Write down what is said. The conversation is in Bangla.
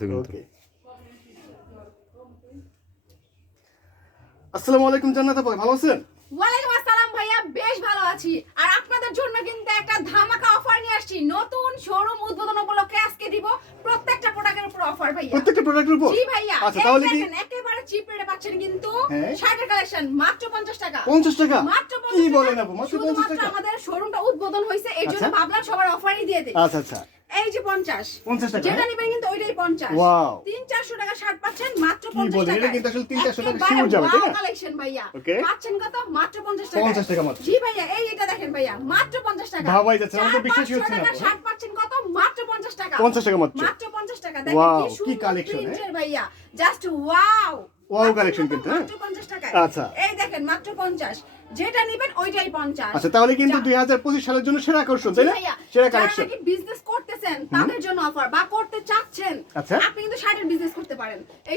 ওকে আসসালামু আলাইকুম জান্নাত আপা, ভালো আছেন? ওয়ালাইকুম আসসালাম ভাইয়া, বেশ ভালো আছি। আর আপনাদের জন্য কিন্তু একটা ধামাকা অফার নিয়ে আসছি। নতুন শোরুম উদ্বোধন উপলক্ষে আজকে দিব প্রত্যেকটা প্রোডাক্টের উপর অফার ভাইয়া। প্রত্যেকটা প্রোডাক্টের উপর? জি ভাইয়া। আচ্ছা তাহলে কি একেবারে চিপ রেটে পাচ্ছেন কিন্তু হ্যাঁ। শার্টের কালেকশন মাত্র 50 টাকা। 50 টাকা? মাত্র 50 কি টাকা। বলেন আপু, মাত্র 50 শুধুমাত্র টাকা? আমাদের শোরুমটা উদ্বোধন হয়েছে, এর জন্য আচ্ছা। ভাবলাম সবার অফারই দিয়ে দেই। আচ্ছা আচ্ছা, এই যে 50 50 টাকা, যেটা হ্যাঁ? নেবেন কিন্তু ওইটাই 50। ওয়াও, 300-400 টাকা শার্ট পাচ্ছেন মাত্র কি 50 বলেন, টাকা। এটা কিন্তু আসলে 300-400 টাকা শিওর যাবে, তাই না? কালেকশন ভাইয়া। ওকে। পাচ্ছেন কত? মাত্র 50 টাকা। 50 টাকা মাত্র। জি ভাইয়া, এটা দেখেন ভাইয়া, মাত্র 50 টাকা। ভাবাই যাচ্ছে না, আমার তো বিশ্বাসই হচ্ছে না। শার্ট পাচ্ছেন কত? মাত্র 50 টাকা। 50 টাকা মাত্র। মাত্র 50 টাকা। দেখেন ওয়াও, কি কি সুন্দর কালেকশন, প্রিন্টের ভাইয়া। Just wow. ওয়াও কালেকশন কিন্তু, হ্যাঁ? মাত্র 50 টাকা। আচ্ছা। এই দেখেন মাত্র 50। যেটা নেবেন ওইটাই 50। আচ্ছা তাহলে কিন্তু 2025 সালের জন্য সেরা আকর্ষণ, তাই না? সেরা কালেকশন। যারা নাকি বিজনেস করতেছেন তাদের জন্য অফার, বা করতে চাচ্ছেন আচ্ছা। আপনি কিন্তু শার্টের বিজনেস করতে পারেন। এই